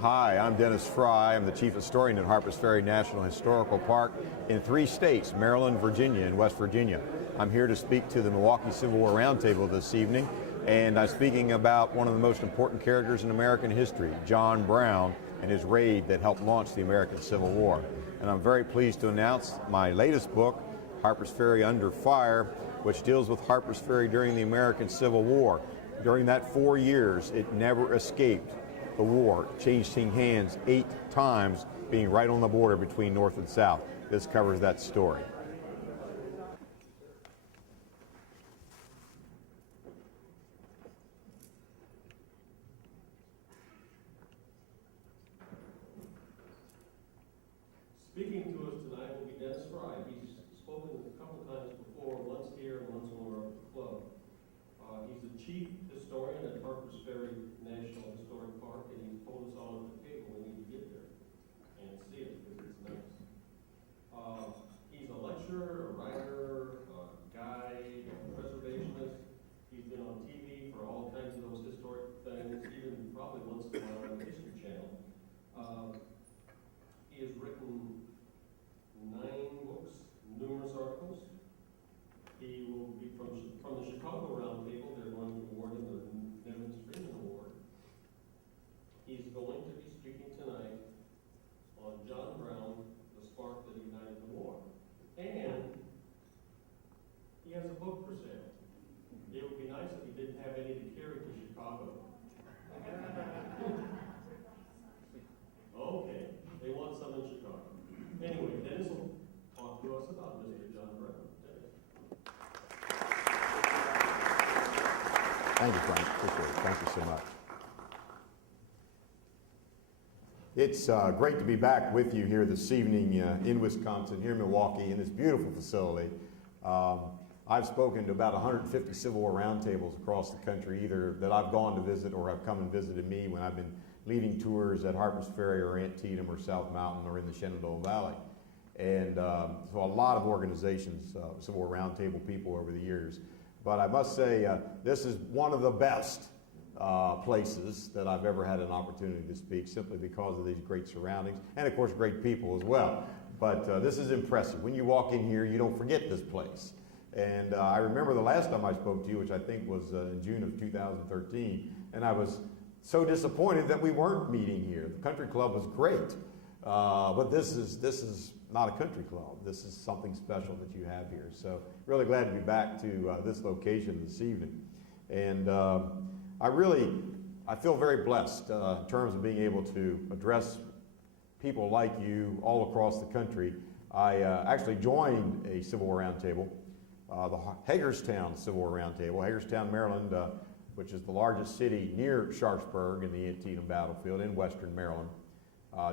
Hi, I'm Dennis Frye. I'm the Chief Historian at Harpers Ferry National Historical Park in 3 states, Maryland, Virginia, and West Virginia. I'm here to speak to the Milwaukee Civil War Roundtable this evening, and I'm speaking about one of the most important characters in American history, John Brown, and his raid that helped launch the American Civil War. And I'm very pleased to announce my latest book, Harpers Ferry Under Fire, which deals with Harpers Ferry during the American Civil War. During that 4 years, it never escaped the war, changing hands 8 times, being right on the border between North and South. This covers that story. Speaking to us tonight will be Dennis Frye. He's spoken a couple times before, once here and once when we were up at the club. He's the chief historian at Harpers Ferry National Historic Park, and he's told us all at the table we need to get there and see it because it's nice. He's a lecturer, a writer, a guide, a preservationist. He's been on TV for all kinds of those historic things, even probably once in a while on the History Channel. He has written 9 books, numerous articles. He will be from the Chicago Roundtable. They're going to award him the Nevins Freeman Award. He's going to be speaking tonight on John Brown, the spark that ignited the war. And he has a book for sale. It would be nice if he didn't have any to carry to Chicago. Okay, they want some in Chicago. Anyway, Dennis will talk to us about Mr. John Brown. Dennis. Thank you, Frank. Appreciate it. Thank you so much. It's great to be back with you here this evening in Wisconsin, here in Milwaukee, in this beautiful facility. I've spoken to about 150 Civil War roundtables across the country, either that I've gone to visit or have come and visited me when I've been leading tours at Harpers Ferry or Antietam or South Mountain or in the Shenandoah Valley. And so a lot of organizations, Civil War Roundtable people over the years. But I must say, this is one of the best places that I've ever had an opportunity to speak, simply because of these great surroundings and, of course, great people as well. But this is impressive. When you walk in here, you don't forget this place. And I remember the last time I spoke to you, which I think was in June of 2013, and I was so disappointed that we weren't meeting here. The country club was great, but this is not a country club. This is something special that you have here. So really glad to be back to this location this evening. And I feel very blessed in terms of being able to address people like you all across the country. I actually joined a Civil War Roundtable, the Hagerstown Civil War Roundtable, Hagerstown, Maryland, which is the largest city near Sharpsburg in the Antietam battlefield in western Maryland.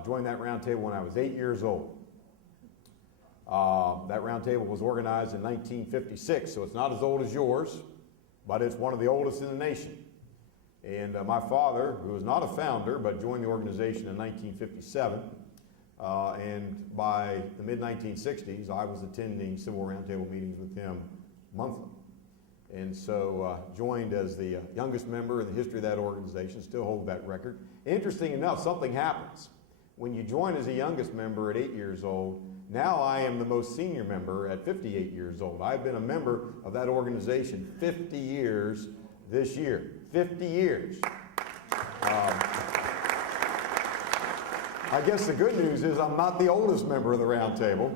Joined that roundtable when I was 8 years old. That roundtable was organized in 1956, so it's not as old as yours, but it's one of the oldest in the nation. And my father, who was not a founder, but joined the organization in 1957, and by the mid-1960s, I was attending Civil War Roundtable meetings with him monthly. And so joined as the youngest member in the history of that organization, still hold that record. Interesting enough, something happens. When you join as the youngest member at 8 years old, now I am the most senior member at 58 years old. I've been a member of that organization 50 years this year. 50 years. I guess the good news is I'm not the oldest member of the roundtable,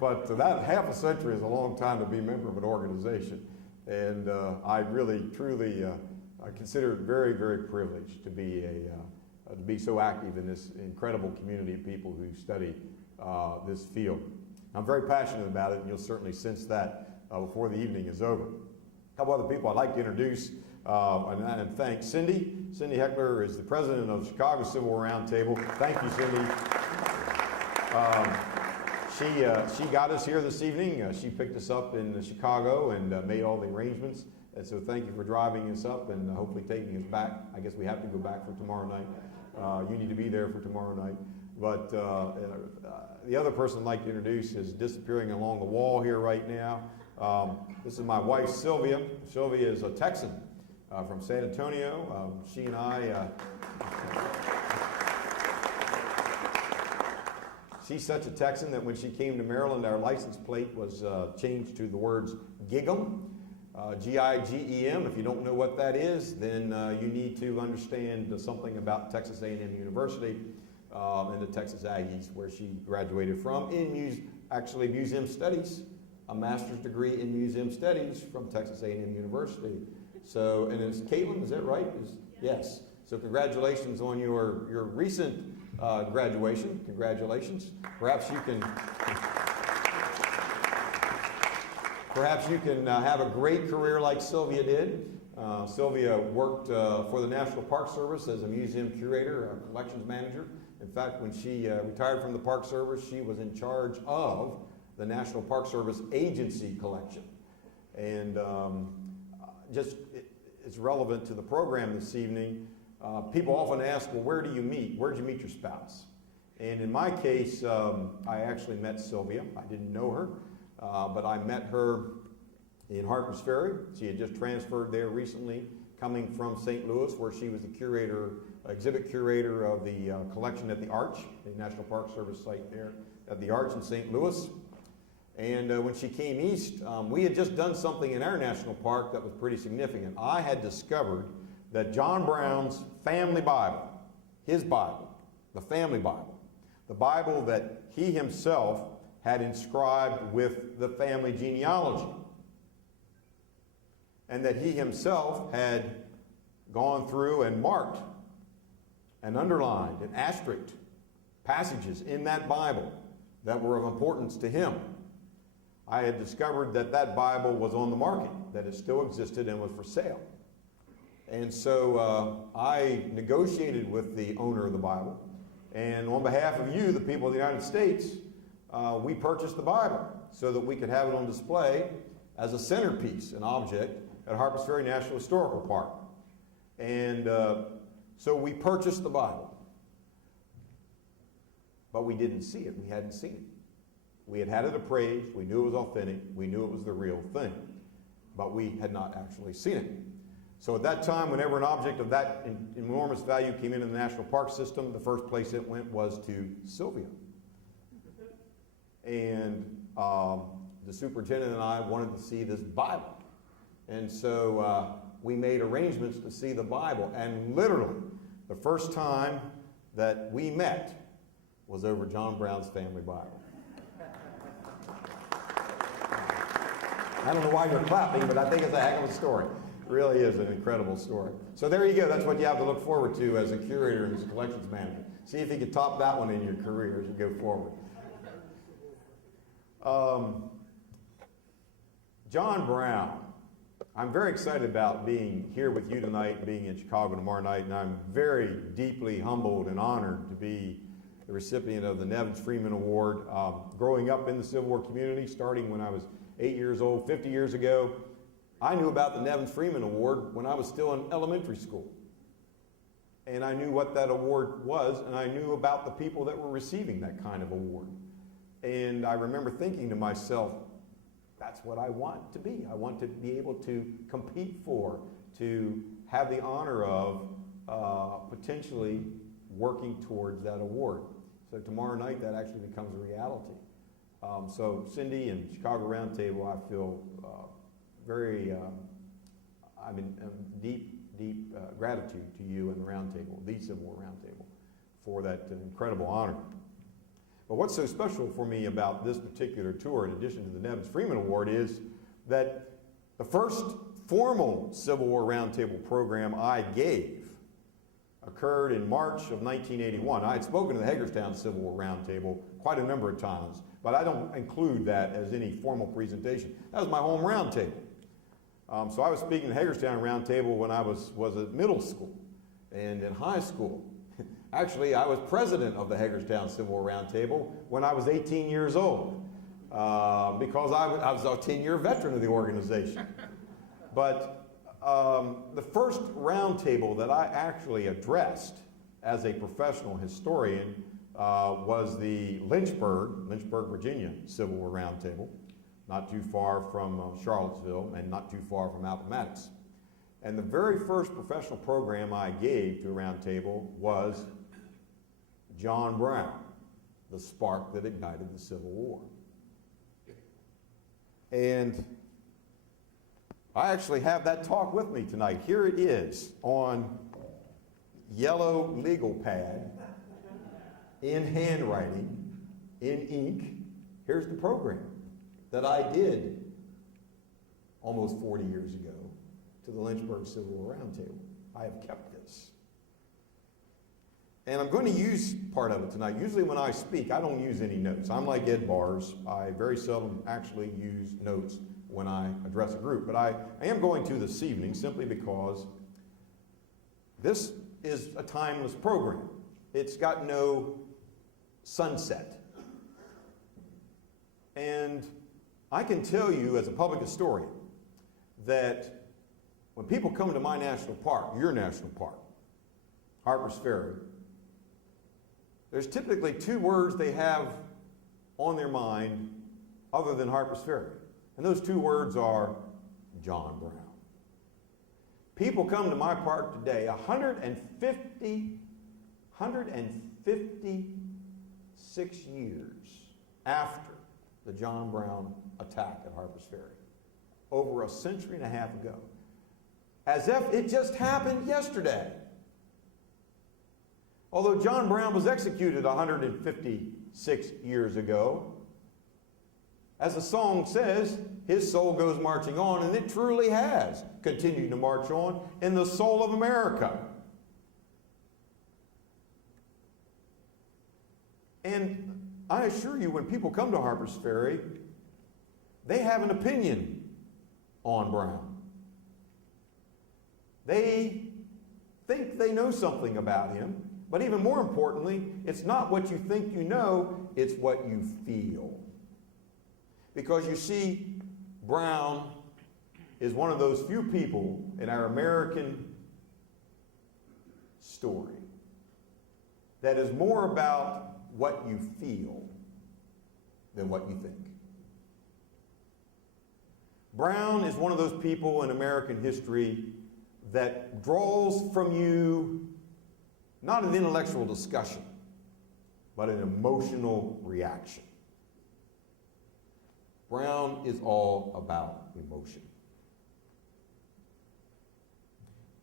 but that half a century is a long time to be a member of an organization. And I really, truly, I consider it very, very privileged to be so active in this incredible community of people who study this field. I'm very passionate about it, and you'll certainly sense that before the evening is over. A couple other people I'd like to introduce and thank. Cindy Heckler is the president of the Chicago Civil War Roundtable. Thank you, Cindy. She got us here this evening. She picked us up in Chicago and made all the arrangements. And so thank you for driving us up and hopefully taking us back. I guess we have to go back for tomorrow night. You need to be there for tomorrow night. But the other person I'd like to introduce is disappearing along the wall here right now. This is my wife, Sylvia. Sylvia is a Texan from San Antonio. She and I She's such a Texan that when she came to Maryland, our license plate was changed to the words Gig'em, G-I-G-E-M. If you don't know what that is, then you need to understand something about Texas A&M University and the Texas Aggies, where she graduated from, in museum studies, a master's degree in museum studies from Texas A&M University. So, and it's Caitlin, is that right? Yes. So congratulations on your recent graduation. Congratulations. Perhaps you can have a great career like Sylvia did. Sylvia worked for the National Park Service as a museum curator, a collections manager. In fact, when she retired from the Park Service, she was in charge of the National Park Service agency collection. And it's relevant to the program this evening. People often ask, well, where do you meet? Where did you meet your spouse? And in my case, I actually met Sylvia. I didn't know her, but I met her in Harpers Ferry. She had just transferred there recently, coming from St. Louis, where she was the curator, exhibit curator of the collection at the Arch, the National Park Service site there at the Arch in St. Louis. And when she came east, we had just done something in our national park that was pretty significant. I had discovered that John Brown's family Bible, his Bible, the family Bible, the Bible that he himself had inscribed with the family genealogy, and that he himself had gone through and marked and underlined and asterisked passages in that Bible that were of importance to him. I had discovered that that Bible was on the market, that it still existed and was for sale. And so I negotiated with the owner of the Bible, and on behalf of you, the people of the United States, we purchased the Bible so that we could have it on display as a centerpiece, an object, at Harpers Ferry National Historical Park. And so we purchased the Bible, but we didn't see it. We hadn't seen it. We had it appraised. We knew it was authentic. We knew it was the real thing, but we had not actually seen it. So at that time, whenever an object of that enormous value came into the national park system, the first place it went was to Sylvia. And the superintendent and I wanted to see this Bible. And so we made arrangements to see the Bible. And literally, the first time that we met was over John Brown's family Bible. I don't know why you're clapping, but I think it's a heck of a story. It really is an incredible story. So there you go. That's what you have to look forward to as a curator and as a collections manager. See if you can top that one in your career as you go forward. John Brown. I'm very excited about being here with you tonight and being in Chicago tomorrow night, and I'm very deeply humbled and honored to be the recipient of the Nevins Freeman Award. Growing up in the Civil War community, starting when I was 8 years old, 50 years ago, I knew about the Nevins Freeman Award when I was still in elementary school. And I knew what that award was, and I knew about the people that were receiving that kind of award. And I remember thinking to myself, that's what I want to be. I want to be able to compete for, to have the honor of potentially working towards that award. So tomorrow night, that actually becomes a reality. So Cindy and Chicago Roundtable, I feel very, I'm in deep gratitude to you and the Roundtable, the Civil War Roundtable, for that incredible honor. But what's so special for me about this particular tour, in addition to the Nevins Freeman Award, is that the first formal Civil War Roundtable program I gave occurred in March of 1981. I had spoken to the Hagerstown Civil War Roundtable quite a number of times, but I don't include that as any formal presentation. That was my home roundtable. So I was speaking at the Hagerstown Roundtable when I was at middle school and in high school. Actually, I was president of the Hagerstown Civil War Roundtable when I was 18 years old because I was a 10-year veteran of the organization. But the first roundtable that I actually addressed as a professional historian was the Lynchburg, Virginia Civil War Roundtable, not too far from Charlottesville and not too far from Appomattox. And the very first professional program I gave to a roundtable was John Brown. the spark that ignited the Civil War. And I actually have that talk with me tonight. Here it is on yellow legal pad, in handwriting, in ink. Here's the program that I did almost 40 years ago to the Lynchburg Civil War Roundtable. I have kept this. And I'm going to use part of it tonight. Usually when I speak, I don't use any notes. I'm like Ed Bars. I very seldom actually use notes when I address a group. But I am going to this evening simply because this is a timeless program. It's got no sunset. And I can tell you as a public historian that when people come to my national park, your national park, Harper's Ferry, there's typically two words they have on their mind other than Harper's Ferry. And those two words are John Brown. People come to my park today 156 years after the John Brown attack at Harper's Ferry, over a century and a half ago, as if it just happened yesterday. Although John Brown was executed 156 years ago, as the song says, his soul goes marching on, and it truly has continued to march on in the soul of America. And I assure you, when people come to Harper's Ferry, they have an opinion on Brown. They think they know something about him, but even more importantly, it's not what you think you know, it's what you feel. Because you see, Brown is one of those few people in our American story that is more about what you feel than what you think. Brown is one of those people in American history that draws from you not an intellectual discussion, but an emotional reaction. Brown is all about emotion.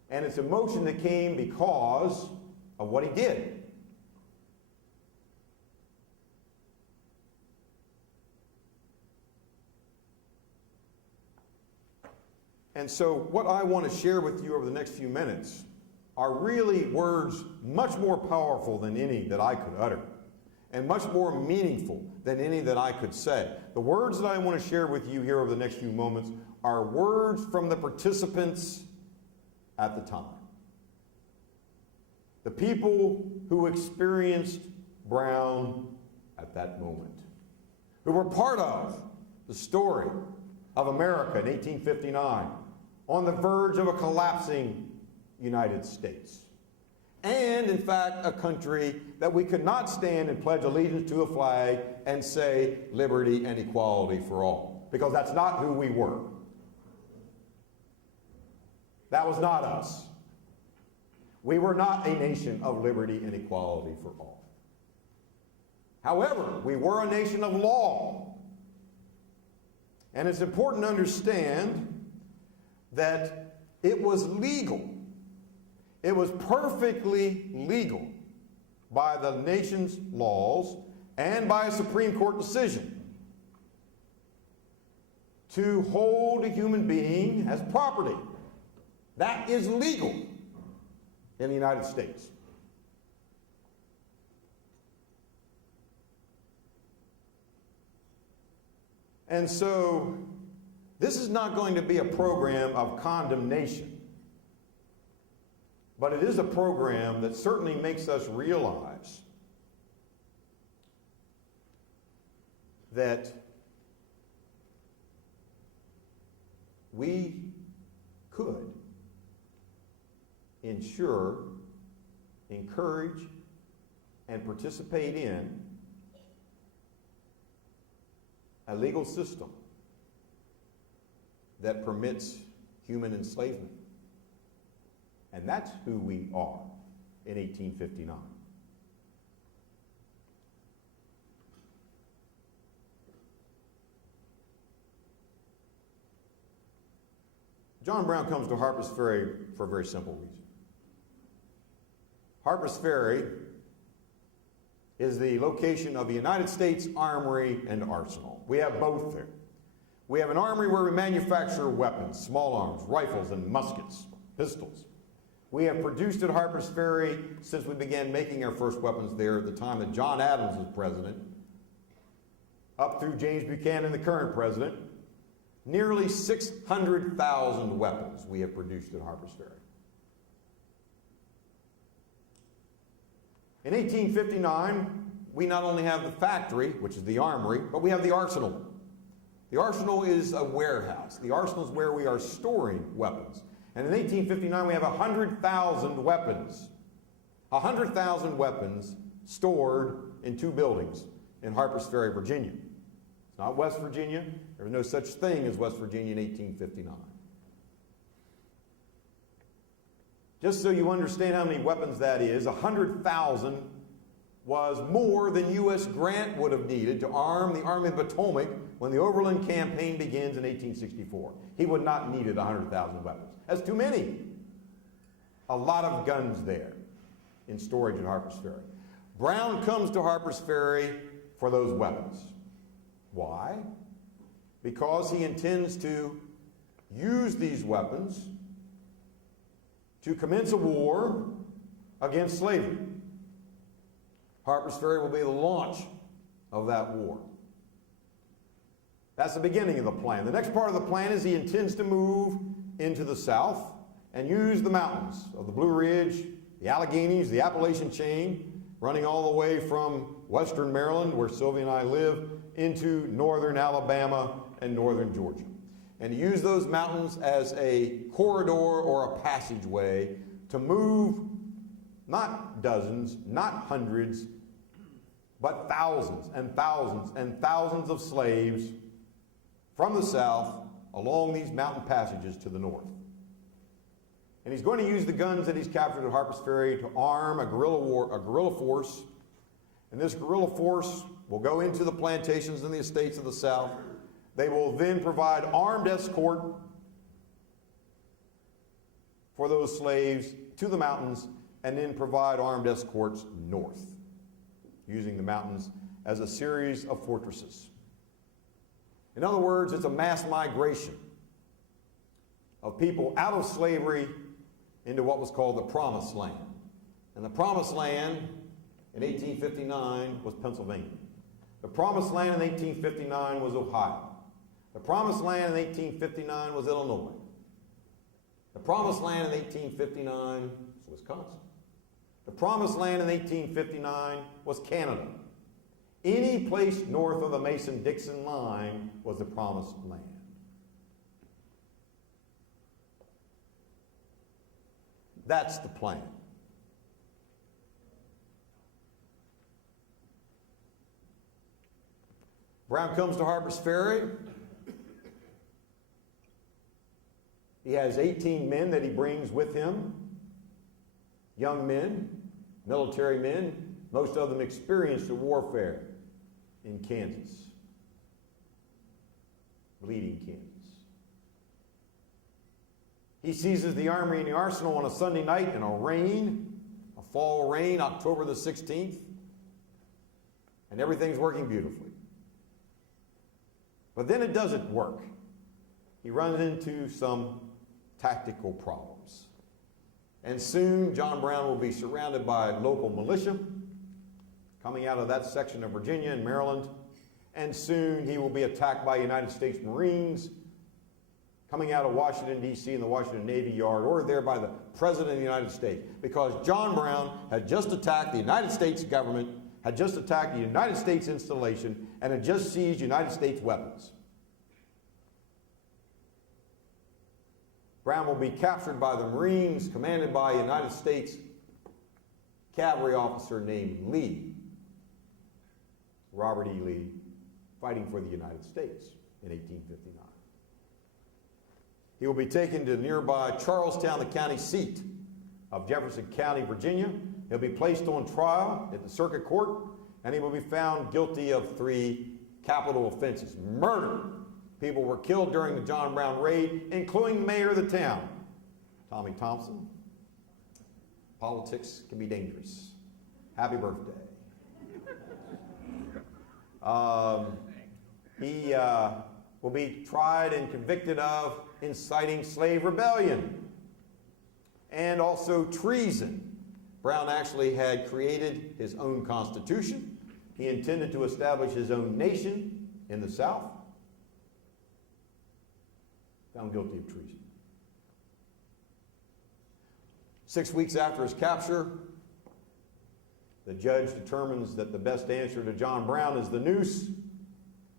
And it's emotion that came because of what he did. And so what I want to share with you over the next few minutes are really words much more powerful than any that I could utter, and much more meaningful than any that I could say. The words that I want to share with you here over the next few moments are words from the participants at the time. The people who experienced Brown at that moment, who were part of the story of America in 1859, on the verge of a collapsing United States. And, in fact, a country that we could not stand and pledge allegiance to a flag and say liberty and equality for all. Because that's not who we were. That was not us. We were not a nation of liberty and equality for all. However, we were a nation of law. And it's important to understand that it was legal. It was perfectly legal by the nation's laws and by a Supreme Court decision to hold a human being as property. That is legal in the United States. And so, this is not going to be a program of condemnation, but it is a program that certainly makes us realize that we could ensure, encourage, and participate in a legal system that permits human enslavement. And that's who we are in 1859. John Brown comes to Harpers Ferry for a very simple reason. Harpers Ferry is the location of the United States Armory and Arsenal. We have both there. We have an armory where we manufacture weapons, small arms, rifles, and muskets, pistols. We have produced at Harpers Ferry since we began making our first weapons there at the time that John Adams was president, up through James Buchanan, the current president. Nearly 600,000 weapons we have produced at Harpers Ferry. In 1859, we not only have the factory, which is the armory, but we have the arsenal. The arsenal is a warehouse. The arsenal is where we are storing weapons. And in 1859, we have 100,000 weapons. 100,000 weapons stored in 2 buildings in Harpers Ferry, Virginia. It's not West Virginia. There was no such thing as West Virginia in 1859. Just so you understand how many weapons that is, 100,000 was more than U.S. Grant would have needed to arm the Army of the Potomac when the Overland Campaign begins in 1864. He would not have needed 100,000 weapons. That's too many. A lot of guns there in storage at Harpers Ferry. Brown comes to Harpers Ferry for those weapons. Why? Because he intends to use these weapons to commence a war against slavery. Harpers Ferry will be the launch of that war. That's the beginning of the plan. The next part of the plan is he intends to move into the South and use the mountains of the Blue Ridge, the Alleghenies, the Appalachian chain, running all the way from western Maryland, where Sylvia and I live, into northern Alabama and northern Georgia. And to use those mountains as a corridor or a passageway to move not dozens, not hundreds, but thousands and thousands and thousands of slaves from the South along these mountain passages to the north. And he's going to use the guns that he's captured at Harpers Ferry to arm a guerrilla force. And this guerrilla force will go into the plantations and the estates of the South. They will then provide armed escort for those slaves to the mountains and then provide armed escorts north, using the mountains as a series of fortresses. In other words, it's a mass migration of people out of slavery into what was called the Promised Land. And the Promised Land in 1859 was Pennsylvania. The Promised Land in 1859 was Ohio. The Promised Land in 1859 was Illinois. The Promised Land in 1859 was Wisconsin. The Promised Land in 1859 was Canada. Any place north of the Mason-Dixon line was the Promised Land. That's the plan. Brown comes to Harpers Ferry. He has 18 men that he brings with him, young men, military men, most of them experienced in warfare in Kansas, bleeding Kansas. He seizes the armory and the arsenal on a Sunday night in a fall rain, October the 16th, and everything's working beautifully. But then it doesn't work. He runs into some tactical problems. And soon John Brown will be surrounded by local militia coming out of that section of Virginia and Maryland. And soon he will be attacked by United States Marines coming out of Washington, D.C. in the Washington Navy Yard, or there by the President of the United States, because John Brown had just attacked the United States government, had just attacked the United States installation, and had just seized United States weapons. Brown will be captured by the Marines, commanded by a United States cavalry officer named Lee, Robert E. Lee, fighting for the United States in 1859. He will be taken to nearby Charlestown, the county seat of Jefferson County, Virginia. He'll be placed on trial at the circuit court, and he will be found guilty of 3 capital offenses: murder, people were killed during the John Brown raid, including the mayor of the town, Tommy Thompson. Politics can be dangerous. Happy birthday. He will be tried and convicted of inciting slave rebellion and also treason. Brown actually had created his own constitution. He intended to establish his own nation in the South. Found guilty of treason. 6 weeks after his capture, the judge determines that the best answer to John Brown is the noose,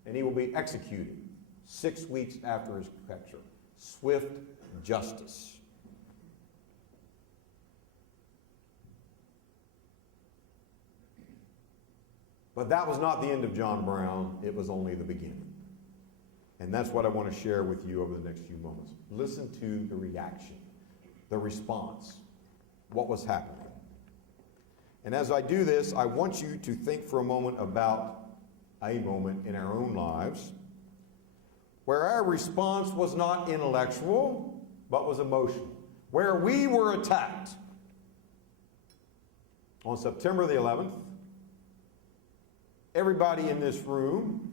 and he will be executed 6 weeks after his capture. Swift justice. But that was not the end of John Brown. It was only the beginning. And that's what I want to share with you over the next few moments. Listen to the reaction, the response, what was happening. And as I do this, I want you to think for a moment about a moment in our own lives where our response was not intellectual, but was emotional, where we were attacked. On September the 11th, everybody in this room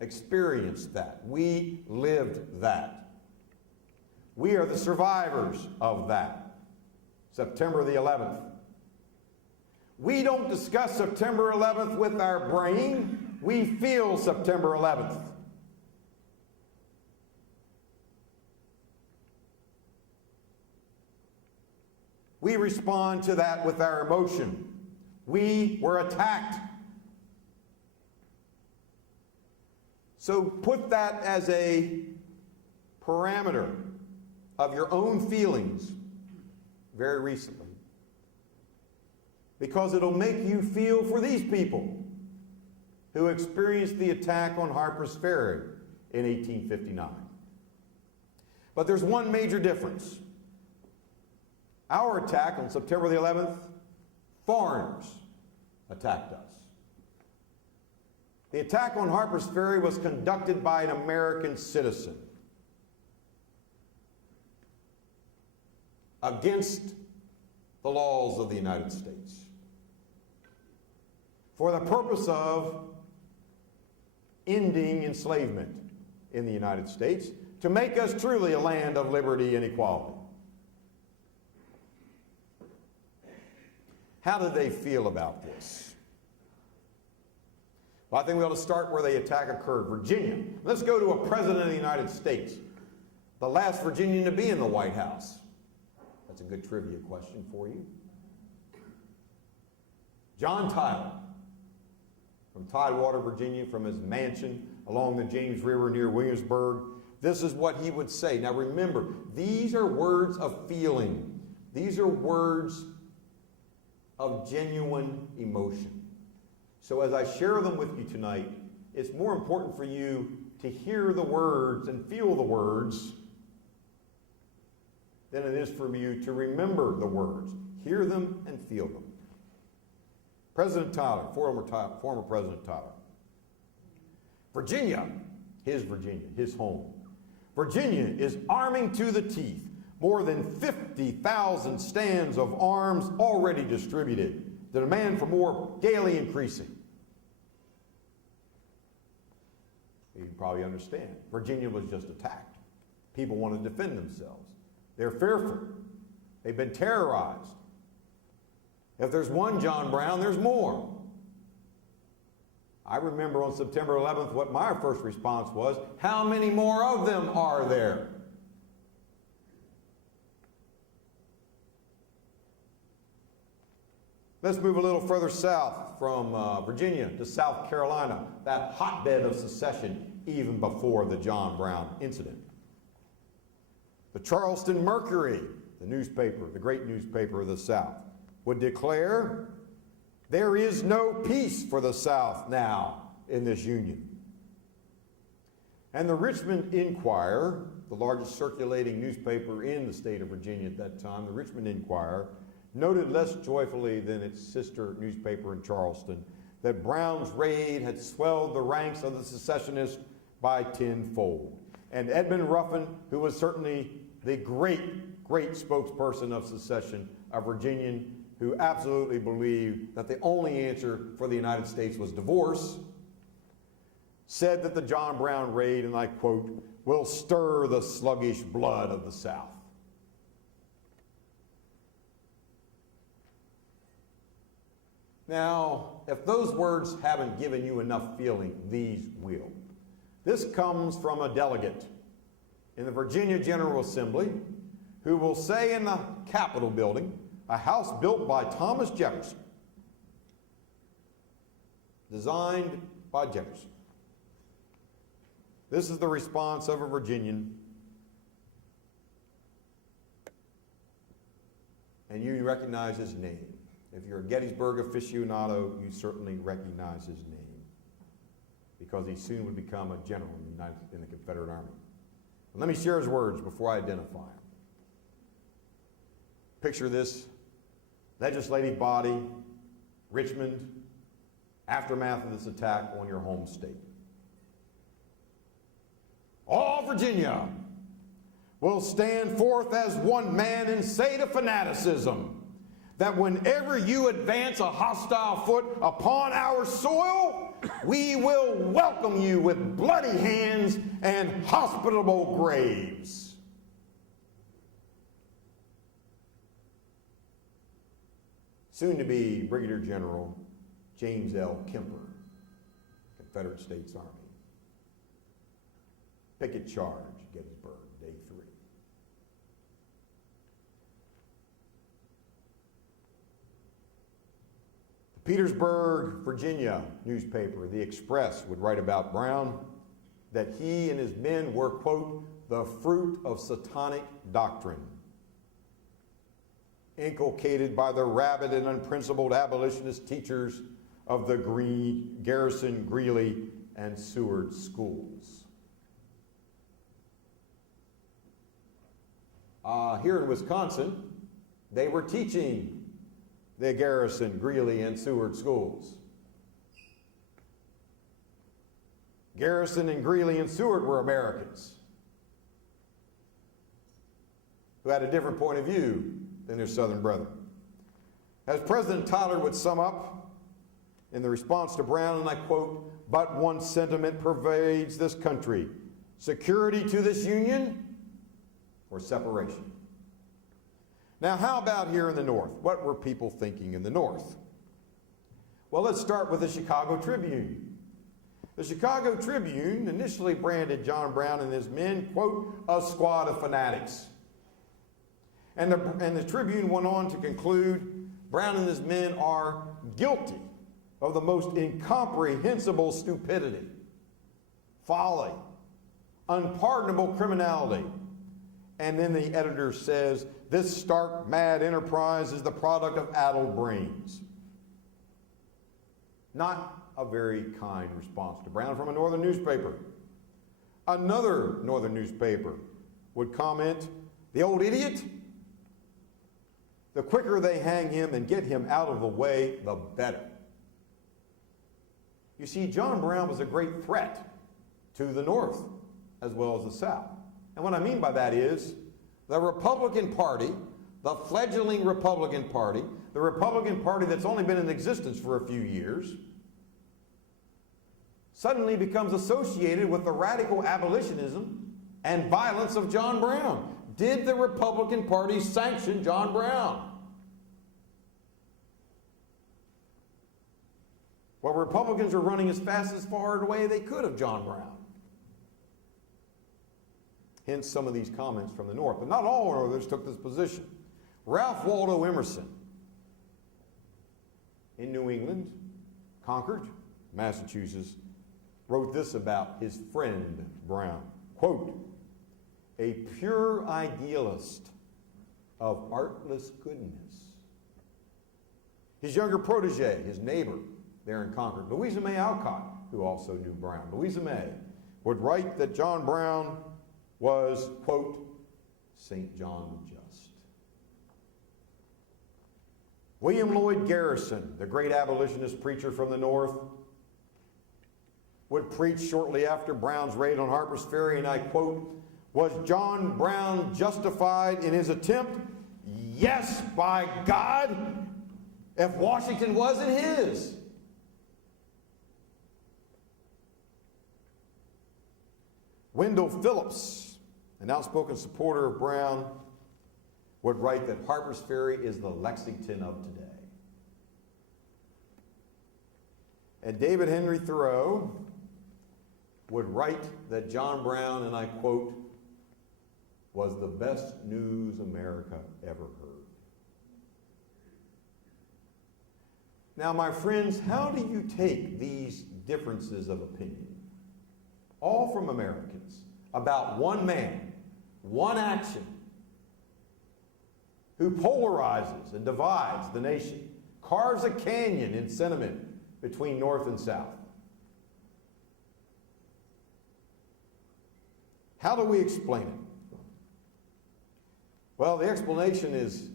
experienced that. We lived that. We are the survivors of that. September the 11th. We don't discuss September 11th with our brain. We feel September 11th. We respond to that with our emotion. We were attacked. So put that as a parameter of your own feelings very recently, because it'll make you feel for these people who experienced the attack on Harper's Ferry in 1859. But there's one major difference. Our attack on September the 11th, foreigners attacked us. The attack on Harper's Ferry was conducted by an American citizen against the laws of the United States for the purpose of ending enslavement in the United States, to make us truly a land of liberty and equality. How did they feel about this? Well, I think we ought to start where the attack occurred, Virginia. Let's go to a president of the United States, the last Virginian to be in the White House. That's a good trivia question for you. John Tyler, from Tidewater, Virginia, from his mansion along the James River near Williamsburg. This is what he would say. Now remember, these are words of feeling. These are words of genuine emotion. So as I share them with you tonight, it's more important for you to hear the words and feel the words than it is for you to remember the words. Hear them and feel them. President Tyler, former President Tyler. Virginia, his home. Virginia is arming to the teeth. More than 50,000 stands of arms already distributed. The demand for more daily increasing. You can probably understand. Virginia was just attacked. People want to defend themselves. They're fearful. They've been terrorized. If there's one John Brown, there's more. I remember on September 11th what my first response was: how many more of them are there? Let's move a little further south from Virginia to South Carolina, that hotbed of secession even before the John Brown incident. The Charleston Mercury, the newspaper, the great newspaper of the South, would declare, there is no peace for the South now in this Union. And the Richmond Enquirer, the largest circulating newspaper in the state of Virginia at that time, the Richmond Enquirer, noted less joyfully than its sister newspaper in Charleston that Brown's raid had swelled the ranks of the secessionists by tenfold. And Edmund Ruffin, who was certainly the great, great spokesperson of secession, a Virginian who absolutely believed that the only answer for the United States was divorce, said that the John Brown raid, and I quote, will stir the sluggish blood of the South. Now, if those words haven't given you enough feeling, these will. This comes from a delegate in the Virginia General Assembly who will say in the Capitol building, a house built by Thomas Jefferson, designed by Jefferson. This is the response of a Virginian, and you recognize his name. If you're a Gettysburg aficionado, you certainly recognize his name, because he soon would become a general in the Confederate Army. But let me share his words before I identify him. Picture this legislative body, Richmond, aftermath of this attack on your home state. All Virginia will stand forth as one man and say to fanaticism that whenever you advance a hostile foot upon our soil, we will welcome you with bloody hands and hospitable graves. Soon to be Brigadier General James L. Kemper, Confederate States Army. Picket charge, Gettysburg, day 3. The Petersburg, Virginia newspaper, The Express, would write about Brown that he and his men were, quote, the fruit of satanic doctrine, inculcated by the rabid and unprincipled abolitionist teachers of the Garrison, Greeley, and Seward schools. Here in Wisconsin, they were teaching the Garrison, Greeley, and Seward schools. Garrison and Greeley and Seward were Americans who had a different point of view than their Southern brethren. As President Tyler would sum up in the response to Brown, and I quote, but one sentiment pervades this country: security to this union or separation. Now, how about here in the North? What were people thinking in the North? Well, let's start with the Chicago Tribune. The Chicago Tribune initially branded John Brown and his men, quote, a squad of fanatics. And the Tribune went on to conclude Brown and his men are guilty of the most incomprehensible stupidity, folly, unpardonable criminality. And then the editor says, this stark, mad enterprise is the product of addled brains. Not a very kind response to Brown from a northern newspaper. Another northern newspaper would comment, the old idiot, the quicker they hang him and get him out of the way, the better. You see, John Brown was a great threat to the North as well as the South. And what I mean by that is the Republican Party, the fledgling Republican Party, the Republican Party that's only been in existence for a few years, suddenly becomes associated with the radical abolitionism and violence of John Brown. Did the Republican Party sanction John Brown? Well, Republicans are running as fast as far away they could of John Brown. Hence some of these comments from the North. But not all Northerners took this position. Ralph Waldo Emerson in New England, Concord, Massachusetts, wrote this about his friend Brown. Quote, a pure idealist of artless goodness. His younger protege, his neighbor there in Concord, Louisa May Alcott, who also knew Brown, Louisa May, would write that John Brown was, quote, St. John the Just. William Lloyd Garrison, the great abolitionist preacher from the North, would preach shortly after Brown's raid on Harper's Ferry, and I quote, "Was John Brown justified in his attempt? Yes, by God, if Washington wasn't his." Wendell Phillips, an outspoken supporter of Brown, would write that Harper's Ferry is the Lexington of today. And David Henry Thoreau would write that John Brown, and I quote, "was the best news America ever heard." Now, my friends, how do you take these differences of opinion, all from Americans, about one man, one action, who polarizes and divides the nation, carves a canyon in sentiment between North and South? How do we explain it? Well, the explanation is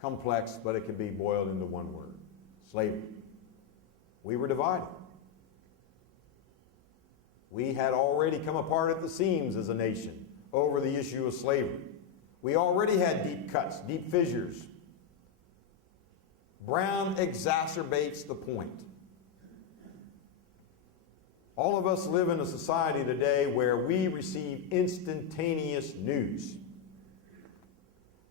complex, but it can be boiled into one word: slavery. We were divided. We had already come apart at the seams as a nation over the issue of slavery. We already had deep cuts, deep fissures. Brown exacerbates the point. All of us live in a society today where we receive instantaneous news.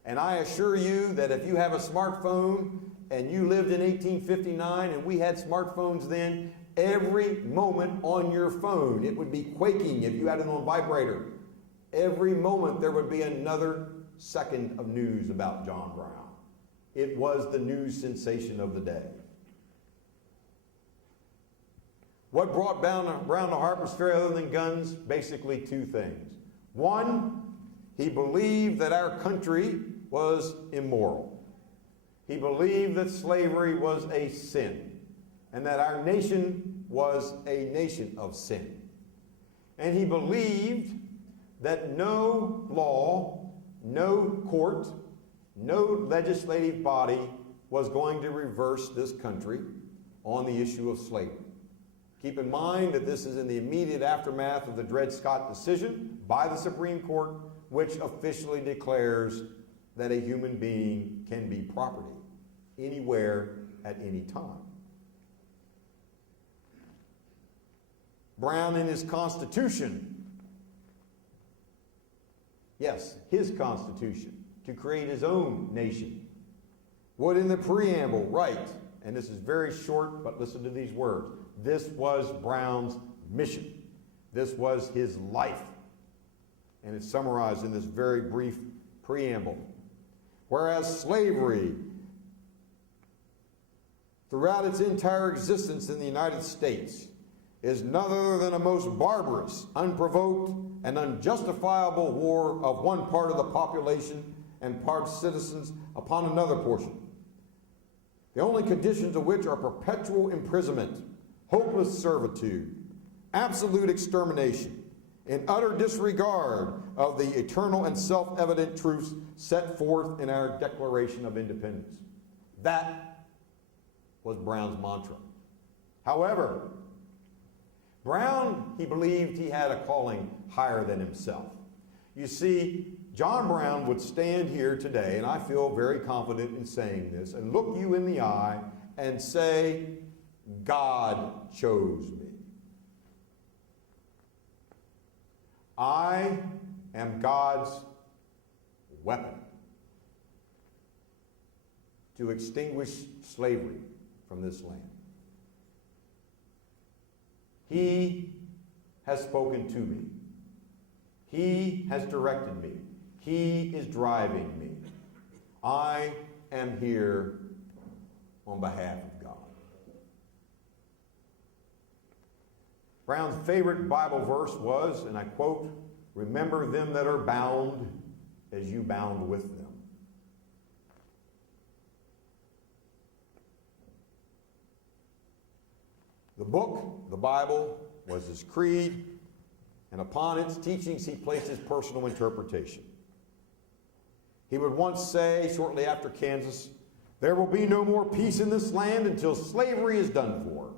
And I assure you that if you have a smartphone and you lived in 1859 and we had smartphones then, every moment on your phone, it would be quaking if you had it on vibrator. Every moment there would be another second of news about John Brown. It was the news sensation of the day. What brought Brown to Harper's Ferry other than guns? Basically two things. One, he believed that our country was immoral. He believed that slavery was a sin and that our nation was a nation of sin. And he believed that no law, no court, no legislative body was going to reverse this country on the issue of slavery. Keep in mind that this is in the immediate aftermath of the Dred Scott decision by the Supreme Court, which officially declares that a human being can be property anywhere at any time. Brown in his Constitution, yes, his Constitution, to create his own nation, would in the preamble write, and this is very short, but listen to these words: this was Brown's mission. This was his life. And it's summarized in this very brief preamble. Whereas slavery, throughout its entire existence in the United States, is none other than a most barbarous, unprovoked, and unjustifiable war of one part of the population and part citizens upon another portion, the only conditions of which are perpetual imprisonment, hopeless servitude, absolute extermination, in utter disregard of the eternal and self-evident truths set forth in our Declaration of Independence. That was Brown's mantra. However, Brown, he believed he had a calling higher than himself. You see, John Brown would stand here today, and I feel very confident in saying this, and look you in the eye and say, "God chose me. I am God's weapon to extinguish slavery from this land. He has spoken to me. He has directed me. He is driving me. I am here on behalf of God." Brown's favorite Bible verse was, and I quote, "Remember them that are bound as you bound with them." The book, the Bible, was his creed, and upon its teachings he placed his personal interpretation. He would once say, shortly after Kansas, "There will be no more peace in this land until slavery is done for."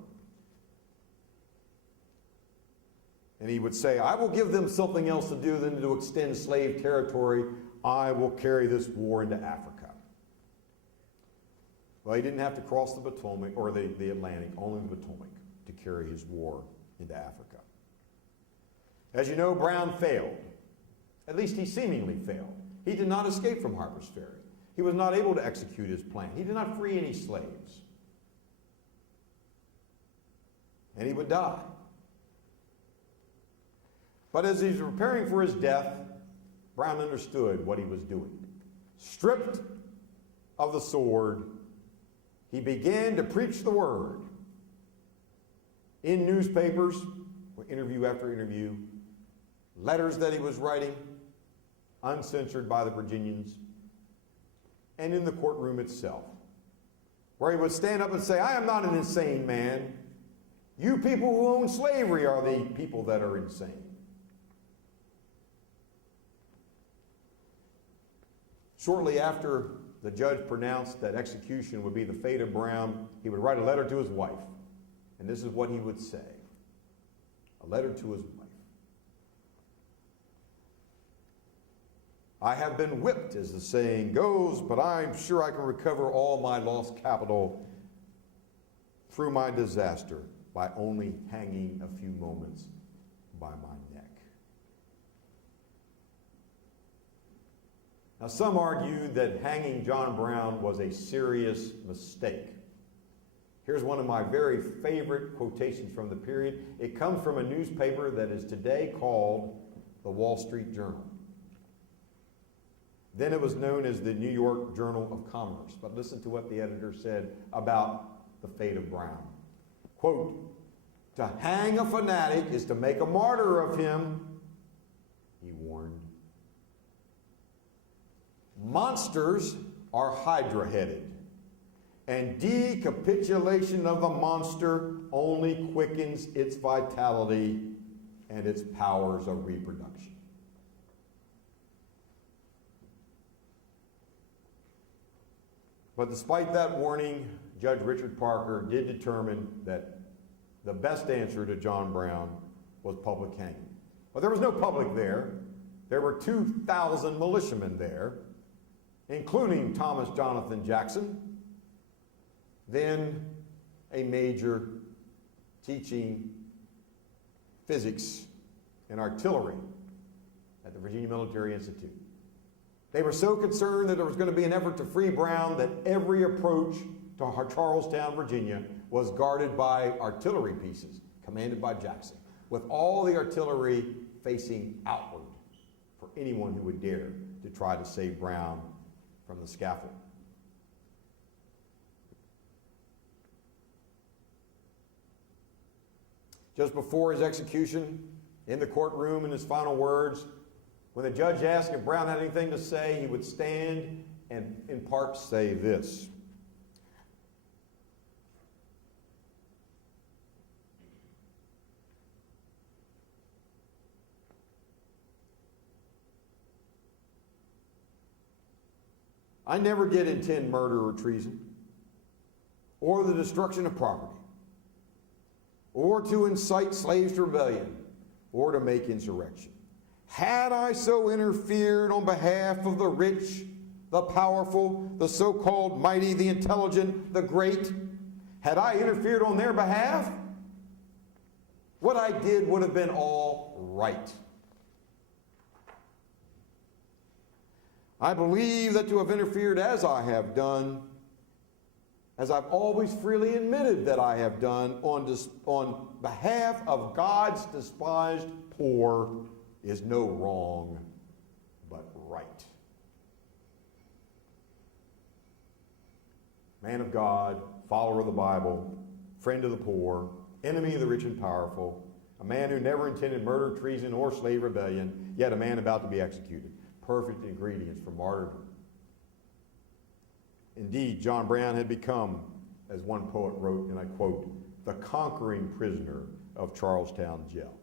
And he would say, I will give them something else to do than to extend slave territory. I will carry this war into Africa. Well, he didn't have to cross the Potomac or the Atlantic, only the Potomac, to carry his war into Africa. As you know, Brown failed. At least he seemingly failed. He did not escape from Harper's Ferry. He was not able to execute his plan. He did not free any slaves. And he would die. But as he's preparing for his death, Brown understood what he was doing. Stripped of the sword, he began to preach the word. In newspapers, interview after interview, letters that he was writing, uncensored by the Virginians, and in the courtroom itself, where he would stand up and say, I am not an insane man. You people who own slavery are the people that are insane. Shortly after the judge pronounced that execution would be the fate of Brown, he would write a letter to his wife. And this is what he would say. A letter to his wife. I have been whipped, as the saying goes, but I'm sure I can recover all my lost capital through my disaster by only hanging a few moments by my neck. Now, some argue that hanging John Brown was a serious mistake. Here's one of my very favorite quotations from the period. It comes from a newspaper that is today called the Wall Street Journal. Then it was known as the New York Journal of Commerce. But listen to what the editor said about the fate of Brown. Quote, to hang a fanatic is to make a martyr of him, he warned. Monsters are hydra-headed, and decapitulation of the monster only quickens its vitality and its powers of reproduction. But despite that warning, Judge Richard Parker did determine that the best answer to John Brown was public hanging. But there was no public there. There were 2,000 militiamen there, including Thomas Jonathan Jackson, then a major teaching physics and artillery at the Virginia Military Institute. They were so concerned that there was going to be an effort to free Brown that every approach to Charlestown, Virginia, was guarded by artillery pieces commanded by Jackson, with all the artillery facing outward for anyone who would dare to try to save Brown from the scaffold. Just before his execution, in the courtroom, in his final words, when the judge asked if Brown had anything to say, he would stand and in part say this. I never did intend murder or treason, or the destruction of property, or to incite slaves to rebellion, or to make insurrection. Had I so interfered on behalf of the rich, the powerful, the so-called mighty, the intelligent, the great, had I interfered on their behalf, what I did would have been all right. I believe that to have interfered as I have done, as I've always freely admitted that I have done on behalf of God's despised poor, is no wrong, but right. Man of God, follower of the Bible, friend of the poor, enemy of the rich and powerful, a man who never intended murder, treason, or slave rebellion, yet a man about to be executed. Perfect ingredients for martyrdom. Indeed, John Brown had become, as one poet wrote, and I quote, the conquering prisoner of Charlestown jail.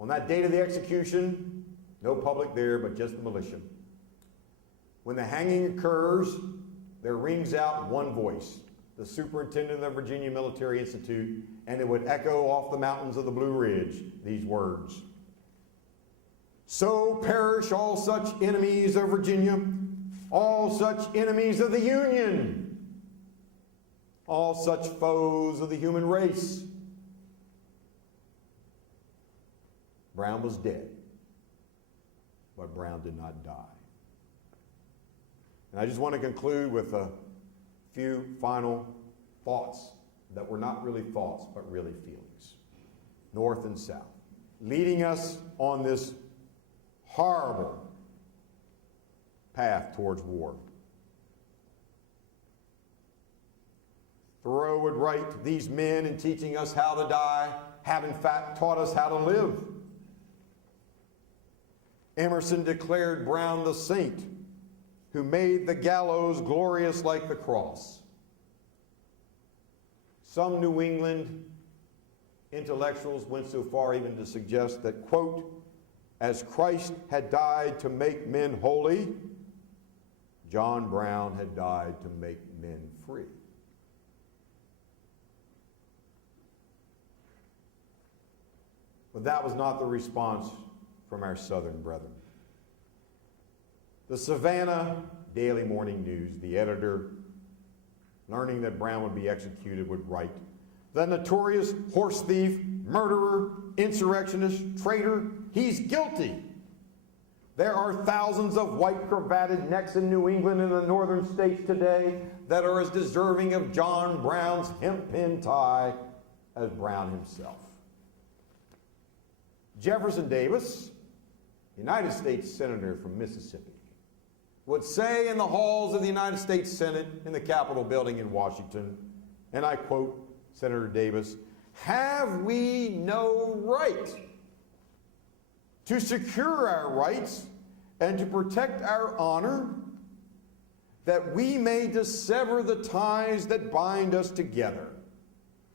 On that date of the execution, no public there but just the militia. When the hanging occurs, there rings out one voice, the superintendent of the Virginia Military Institute, and it would echo off the mountains of the Blue Ridge these words: "So perish all such enemies of Virginia, all such enemies of the Union, all such foes of the human race." Brown was dead, but Brown did not die. And I just want to conclude with a few final thoughts that were not really thoughts, but really feelings. North and South, leading us on this horrible path towards war. Thoreau would write, "These men, in teaching us how to die, have in fact taught us how to live." Emerson declared Brown the saint who made the gallows glorious like the cross. Some New England intellectuals went so far even to suggest that, quote, "As Christ had died to make men holy, John Brown had died to make men free." But that was not the response from our Southern brethren. The Savannah Daily Morning News, the editor, learning that Brown would be executed, would write, "The notorious horse thief, murderer, insurrectionist, traitor, he's guilty. There are thousands of white cravated necks in New England and the northern states today that are as deserving of John Brown's hemp-pin tie as Brown himself." Jefferson Davis, United States Senator from Mississippi, would say in the halls of the United States Senate in the Capitol building in Washington, and I quote Senator Davis, "Have we no right to secure our rights and to protect our honor, that we may dissever the ties that bind us together,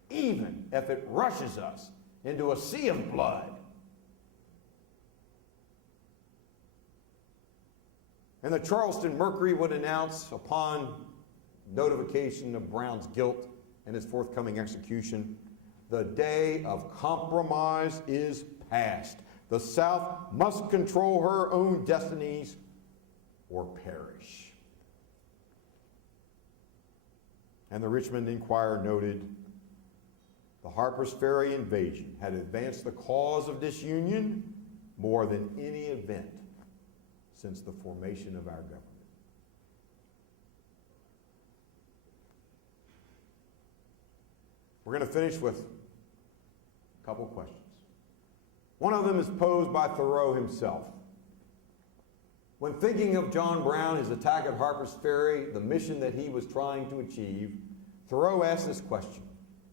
even if it rushes us into a sea of blood?" And the Charleston Mercury would announce, upon notification of Brown's guilt and his forthcoming execution, "The day of compromise is past. The South must control her own destinies or perish." And the Richmond Enquirer noted, "The Harper's Ferry invasion had advanced the cause of disunion more than any event since the formation of our government." We're going to finish with a couple questions. One of them is posed by Thoreau himself. When thinking of John Brown, his attack at Harper's Ferry, the mission that he was trying to achieve, Thoreau asked this question,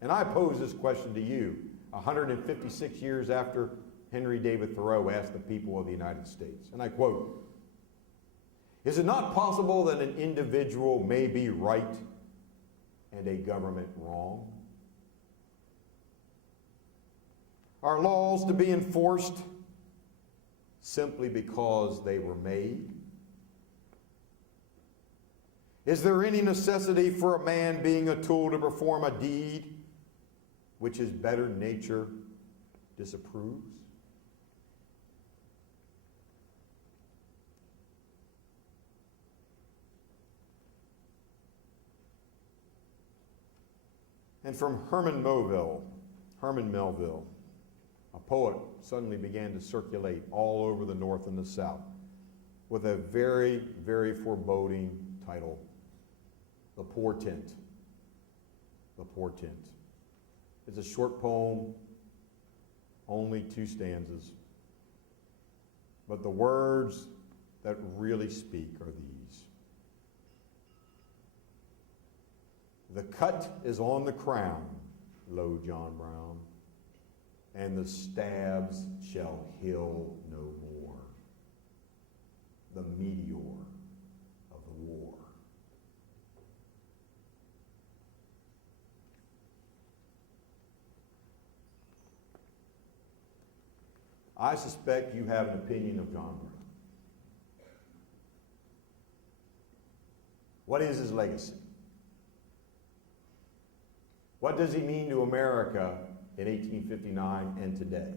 and I pose this question to you 156 years after Henry David Thoreau asked the people of the United States, and I quote, "Is it not possible that an individual may be right and a government wrong? Are laws to be enforced simply because they were made? Is there any necessity for a man being a tool to perform a deed which his better nature disapproves?" And from Herman Melville, a poet suddenly began to circulate all over the North and the South with a very, very foreboding title, "The Portent." The Portent. It's a short poem, only 2 stanzas. But the words that really speak are these: "The cut is on the crown, lo John Brown, and the stabs shall heal no more. The meteor of the war." I suspect you have an opinion of John Brown. What is his legacy? What does he mean to America in 1859 and today?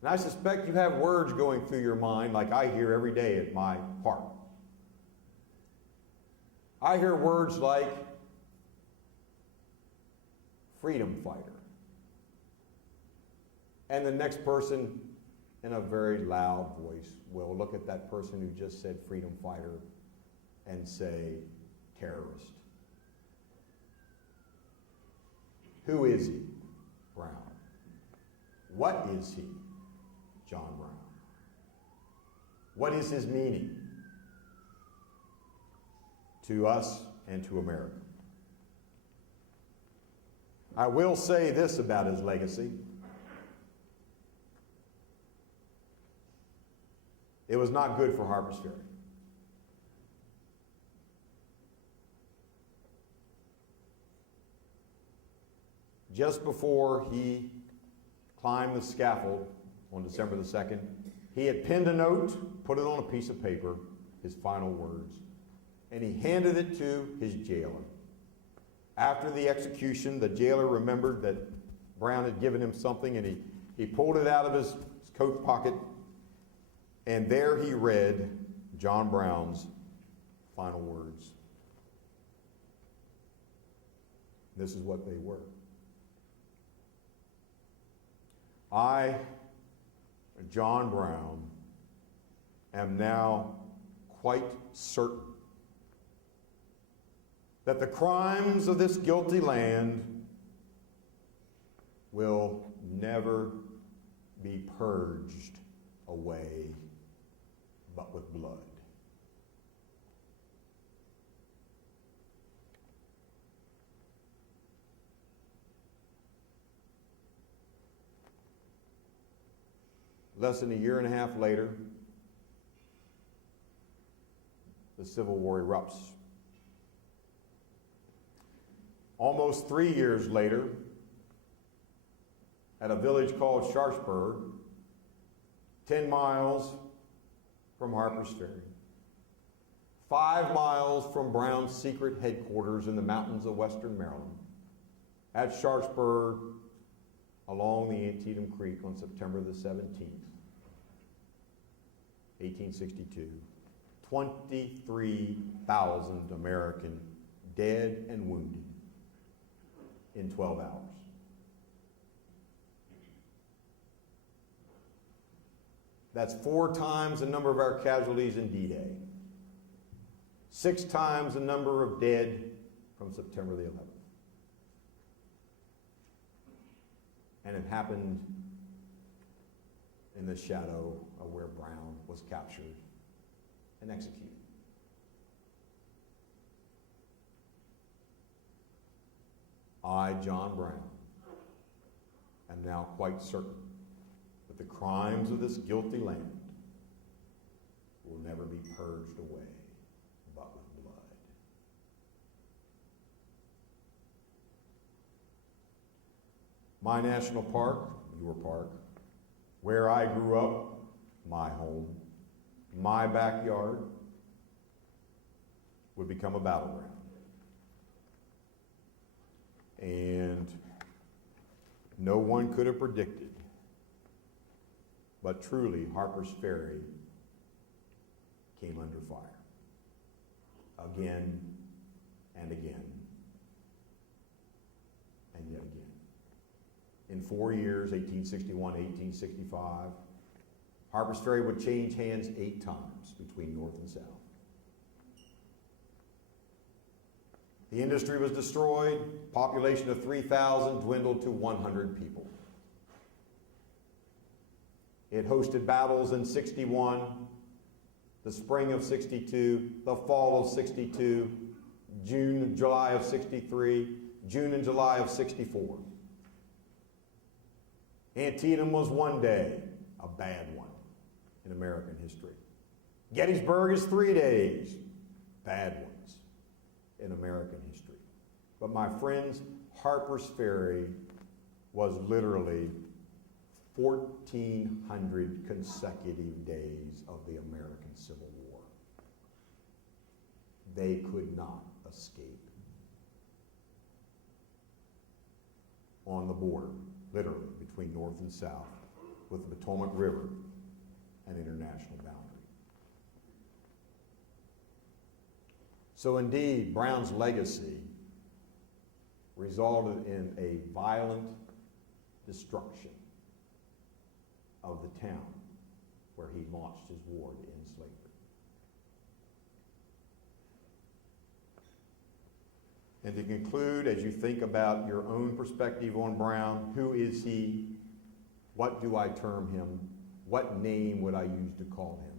And I suspect you have words going through your mind like I hear every day at my park. I hear words like freedom fighter. And the next person in a very loud voice will look at that person who just said freedom fighter and say terrorist. Who is he? Brown. What is he? John Brown. What is his meaning to us and to America? I will say this about his legacy. It was not good for Harper's Ferry. Just before he climbed the scaffold on December the 2nd, he had penned a note, put it on a piece of paper, his final words, and he handed it to his jailer. After the execution, the jailer remembered that Brown had given him something, and he pulled it out of his coat pocket, and there he read John Brown's final words. This is what they were. I, John Brown, am now quite certain that the crimes of this guilty land will never be purged away but with blood. Less than a year and a half later, the Civil War erupts. Almost 3 years later, at a village called Sharpsburg, 10 miles from Harper's Ferry, 5 miles from Brown's secret headquarters in the mountains of western Maryland, at Sharpsburg, along the Antietam Creek on September the 17th, 1862, 23,000 American dead and wounded in 12 hours. That's 4 times the number of our casualties in D-Day, 6 times the number of dead from September the 11th. And it happened in the shadow of where Brown was captured and executed. I, John Brown, am now quite certain that the crimes of this guilty land will never be purged away but with blood. My national park, your park, where I grew up, my home, my backyard, would become a battleground. And no one could have predicted, but truly Harper's Ferry came under fire again and again and yet again. In 4 years, 1861, 1865, Harper's Ferry would change hands 8 times between North and South. The industry was destroyed. Population of 3,000 dwindled to 100 people. It hosted battles in 61, the spring of 62, the fall of 62, June and July of 63, June and July of 64. Antietam was one day a bad one in American history. Gettysburg is 3 days, bad ones in American history. But my friends, Harper's Ferry was literally 1,400 consecutive days of the American Civil War. They could not escape on the border, literally, between North and South, with the Potomac River, an international boundary. So indeed, Brown's legacy resulted in a violent destruction of the town where he launched his war to end slavery. And to conclude, as you think about your own perspective on Brown, who is he? What do I term him? What name would I use to call him?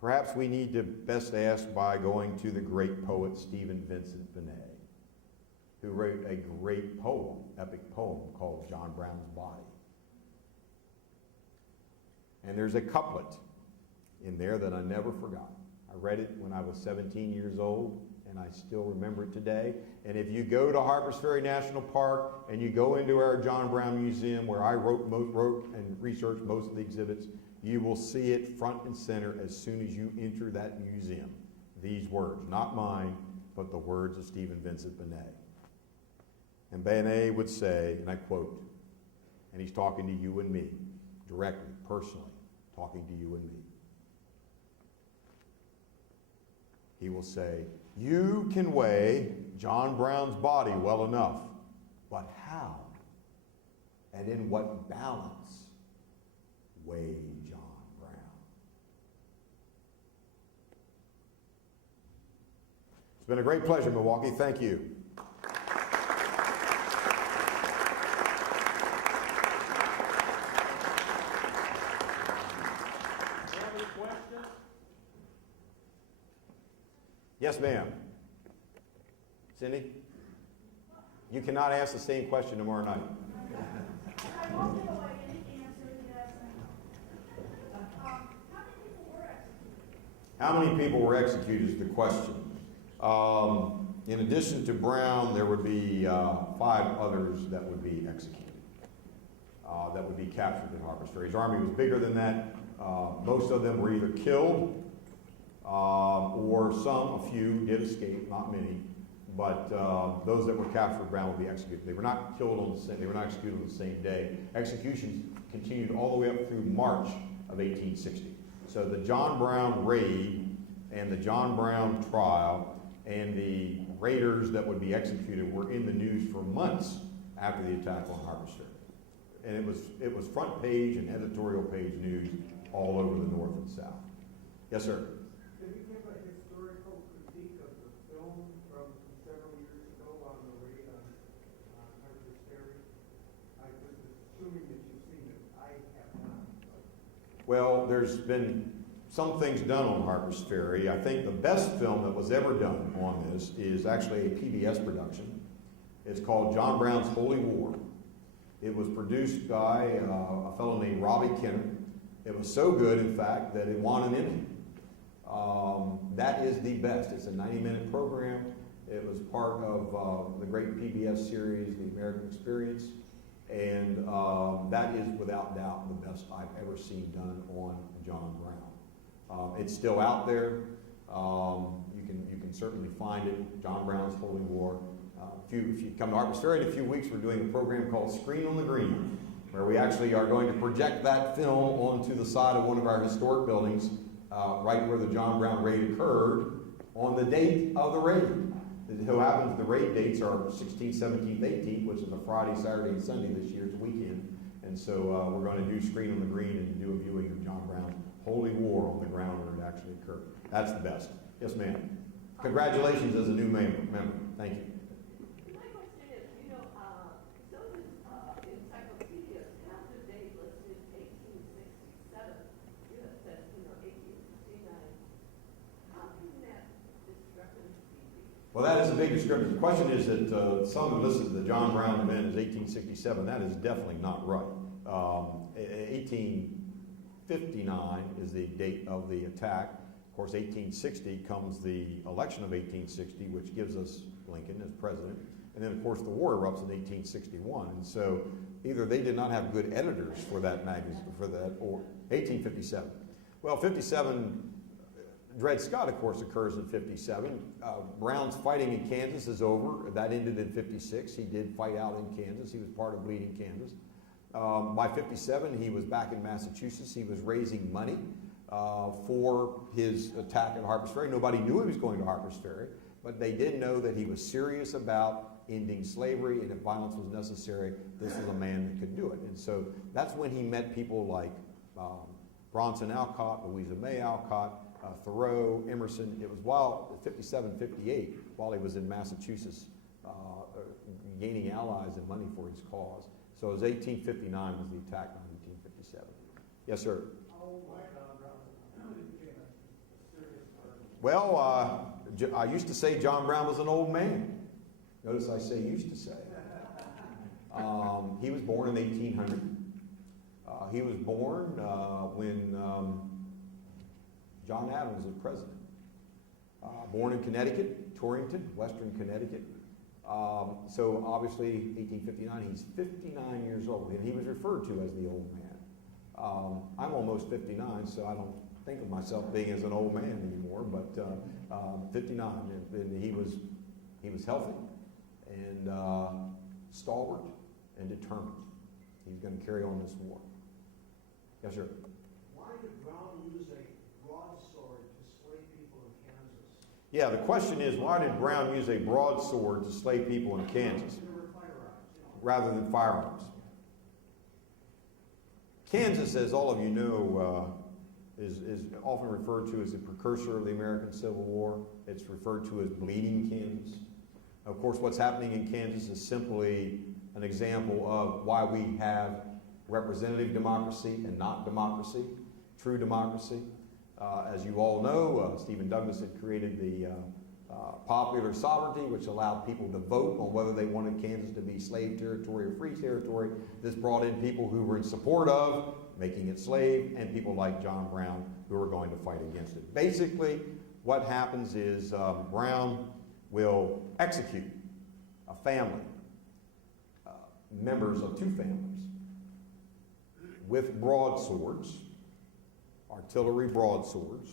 Perhaps we need to best ask by going to the great poet Stephen Vincent Benet, who wrote a great poem, epic poem, called John Brown's Body. And there's a couplet in there that I never forgot. I read it when I was 17 years old, and I still remember it today. And if you go to Harpers Ferry National Park and you go into our John Brown Museum, where I wrote and researched most of the exhibits, you will see it front and center as soon as you enter that museum. These words, not mine, but the words of Stephen Vincent Benet. And Benet would say, and I quote, and he's talking to you and me, directly, personally, talking to you and me. He will say, you can weigh John Brown's body well enough, but how and in what balance weigh John Brown? It's been a great pleasure, Milwaukee. Thank you. Any questions? Yes, ma'am. Cindy? You cannot ask the same question tomorrow night. I won't give away any answer if you ask me. How many people were executed? How many people were executed is the question. In addition to Brown, there would be 5 others that would be executed, that would be captured in Harpers Ferry. His army was bigger than that. Most of them were either killed or a few did escape, not many. But those that were captured, Brown would be executed. They were not killed on the same. They were not executed on the same day. Executions continued all the way up through March of 1860. So the John Brown raid and the John Brown trial and the raiders that would be executed were in the news for months after the attack on Harpers Ferry. And it was front page and editorial page news all over the North and South. Yes, sir. Can you give a historical critique of the film from several years ago on the raid on Harpers Ferry? I was assuming that you've seen it. I have not. Well, there's been some things done on Harpers Ferry. I think the best film that was ever done on this is actually a PBS production. It's called John Brown's Holy War. It was produced by a fellow named Robbie Kenner. It was so good, in fact, that it won an Emmy. That is the best. It's a 90-minute program. It was part of the great PBS series, The American Experience, and that is without doubt the best I've ever seen done on John Brown. It's still out there. You can certainly find it. John Brown's Holy War. If you come to Harpers Ferry in a few weeks, we're doing a program called Screen on the Green, where we actually are going to project that film onto the side of one of our historic buildings, right where the John Brown raid occurred, on the date of the raid. It so happens the raid dates are 16th, 17th, 18th, which is a Friday, Saturday, and Sunday this year's weekend. And so we're going to do Screen on the Green and do a viewing of John Brown's Holy War on the ground where it actually occurred. That's the best. Yes, ma'am. Congratulations as a new member. Thank you. My question is, some of these encyclopedias have the date listed 1867. It says, 1869. How can that discrepancy be? Well, that is a big discrepancy. The question is that some have listed the John Brown event as 1867. That is definitely not right. 1859 is the date of the attack. Of course, 1860 comes the election of 1860, which gives us Lincoln as president. And then, of course, the war erupts in 1861. And so either they did not have good editors for that magazine, or 1857. Well, 57 Dred Scott, of course, occurs in 57. Brown's fighting in Kansas is over. That ended in 56. He did fight out in Kansas. He was part of Bleeding Kansas. By 57, he was back in Massachusetts. He was raising money for his attack at Harper's Ferry. Nobody knew he was going to Harper's Ferry, but they did know that he was serious about ending slavery, and if violence was necessary, this was a man that could do it. And so that's when he met people like Bronson Alcott, Louisa May Alcott, Thoreau, Emerson. It was while 57, 58, while he was in Massachusetts, gaining allies and money for his cause. So it was 1859 was the attack, not 1857. Yes, sir. Well, I used to say John Brown was an old man. Notice I say used to say. He was born in 1800. He was born when John Adams was president. Born in Connecticut, Torrington, Western Connecticut. So obviously, 1859, he's 59 years old, and he was referred to as the old man. I'm almost 59, so I don't think of myself being as an old man anymore, but 59, and he was healthy and stalwart and determined. He's going to carry on this war. Yes, sir. Why did Brown use a broadsword to slay people in Kansas? Yeah, the question is, why did Brown use a broadsword to slay people in Kansas rather than firearms? Kansas, as all of you know, is often referred to as the precursor of the American Civil War. It's referred to as Bleeding Kansas. Of course, what's happening in Kansas is simply an example of why we have representative democracy and not democracy, true democracy. As you all know, Stephen Douglas had created the popular sovereignty, which allowed people to vote on whether they wanted Kansas to be slave territory or free territory. This brought in people who were in support of making it slave, and people like John Brown who were going to fight against it. Basically, what happens is Brown will execute a family, members of two families, with broadswords, artillery broadswords,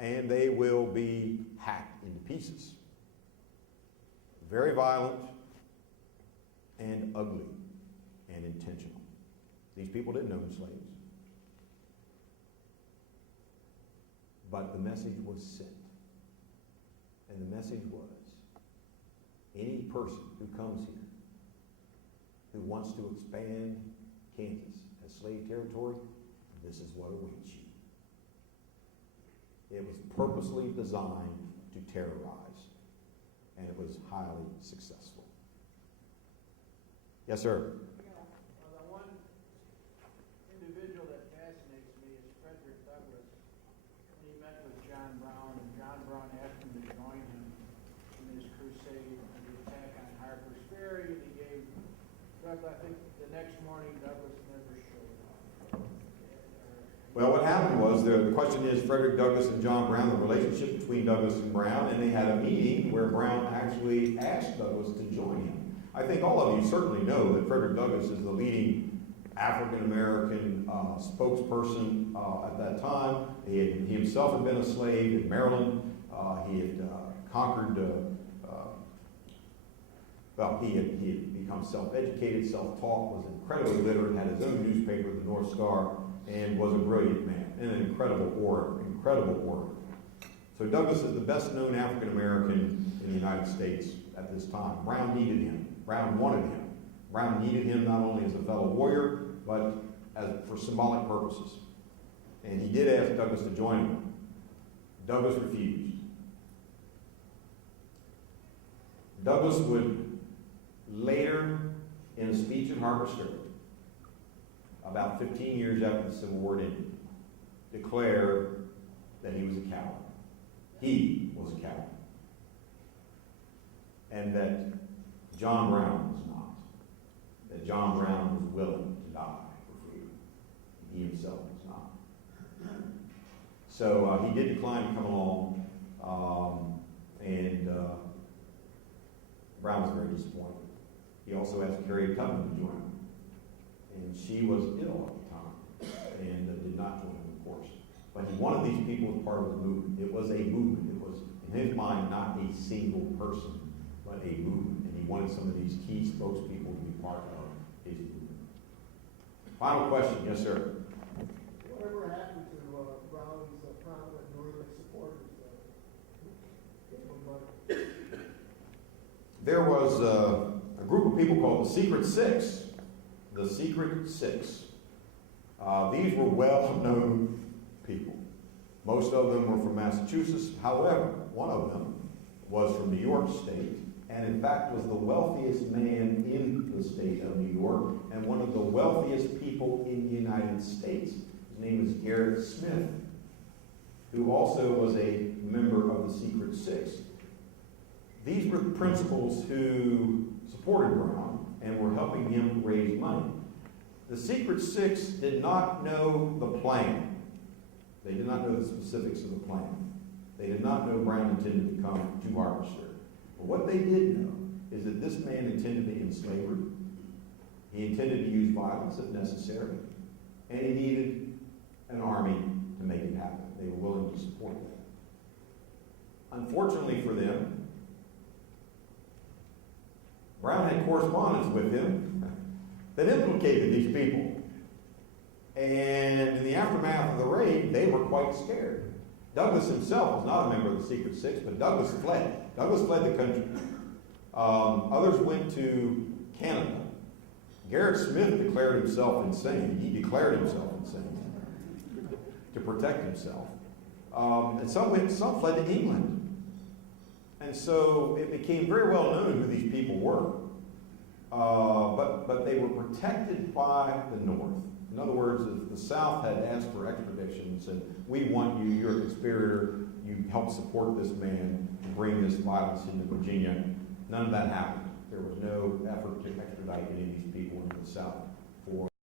and they will be hacked into pieces. Very violent and ugly and intentional. These people didn't own slaves. But the message was sent. And the message was, any person who comes here who wants to expand Kansas as slave territory, this is what awaits you. It was purposely designed to terrorize, and it was highly successful. Yes, sir. The one individual that fascinates me is Frederick Douglass. He met with John Brown, and John Brown asked him to join him in his crusade for the attack on Harper's Ferry, and he gave Douglas, I think the next morning Douglas never showed up. Well, what happened was, the question is Frederick Douglass and John Brown, the relationship between Douglass and Brown, and they had a meeting where Brown actually asked Douglass to join him. I think all of you certainly know that Frederick Douglass is the leading African-American spokesperson at that time. He himself had been a slave in Maryland. He had conquered, he had become self-educated, self-taught, was incredibly literate, had his own newspaper, the North Star, and was a brilliant man and an incredible orator. So Douglass is the best known African American in the United States at this time. Brown needed him. Brown wanted him. Brown needed him not only as a fellow warrior, but for symbolic purposes. And he did ask Douglass to join him. Douglass refused. Douglass would later, in a speech at Harper's Ferry, about 15 years after the Civil War ended, declare that he was a coward. He was a coward. And that John Brown was not. That John Brown was willing to die for freedom. He himself was not. So he did decline to come along, and Brown was very disappointed. He also asked Harriet Tubman to join him. And she was ill at the time and did not join him, of course. But he wanted these people as part of the movement. It was a movement. It was, in his mind, not a single person, but a movement. And he wanted some of these key spokespeople to be part of his movement. Final question. Yes, sir. Whatever happened to Brown's prominent northern supporters? There was a group of people called the Secret Six. The Secret Six. These were well-known people. Most of them were from Massachusetts. However, one of them was from New York State, and in fact was the wealthiest man in the state of New York, and one of the wealthiest people in the United States. His name is Garrett Smith, who also was a member of the Secret Six. These were the principals who supported Brown and were helping him raise money. The Secret Six did not know the plan. They did not know the specifics of the plan. They did not know Brown intended to become too harvester. But what they did know is that this man intended to end slavery. He intended to use violence if necessary. And he needed an army to make it happen. They were willing to support that. Unfortunately for them, Brown had correspondence with him that implicated these people. And in the aftermath of the raid, they were quite scared. Douglas himself was not a member of the Secret Six, but Douglas fled. Douglas fled the country. Others went to Canada. Garrett Smith declared himself insane. He declared himself insane to protect himself. And some fled to England. And so it became very well known who these people were. But they were protected by the North. In other words, if the South had asked for extraditions and we want you, you're a conspirator, you helped support this man to bring this violence into Virginia, none of that happened. There was no effort to extradite any of these people into the South.